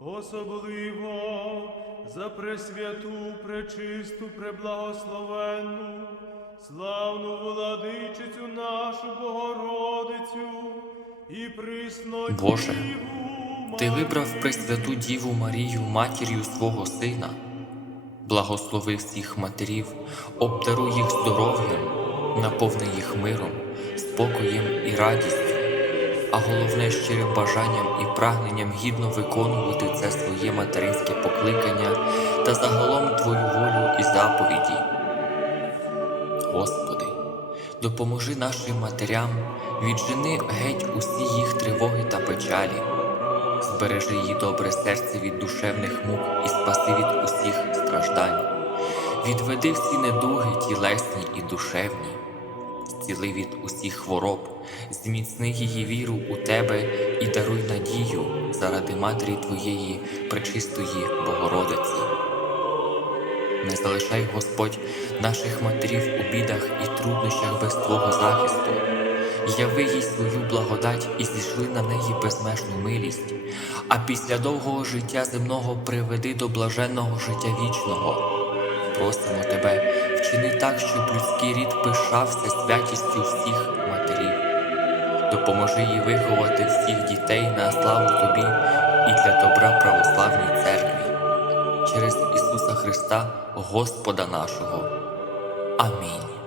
особливо за пресвяту, пречисту, преблагословенну, славну владичицю нашу Богородицю і присну Боже, Ти вибрав Пресвяту Діву Марію матір'ю свого Сина, благослови всіх матерів, обдаруй їх здоров'ям, наповни їх миром, спокоєм і радістю, а головне щирим бажанням і прагненням гідно виконувати це своє материнське покликання та загалом Твою волю і заповіді. Господи, допоможи нашим матерям, віджени геть усі їх тривоги та печалі, збережи її добре серце від душевних мук і спаси від усіх страждань, відведи всі недуги тілесні і душевні, зціли від усіх хвороб, зміцни її віру у Тебе і даруй надію заради Матері Твоєї, пречистої Богородиці. Не залишай, Господь, наших матерів у бідах і труднощах без Твого захисту. Яви їй свою благодать і зійшли на неї безмежну милість, а після довгого життя земного приведи до блаженного життя вічного. Просимо тебе, вчини так, щоб людський рід пишався святістю всіх матерів. Допоможи їй виховати всіх дітей на славу тобі і для добра православній церкві через Ісуса Христа, Господа нашого. Амінь.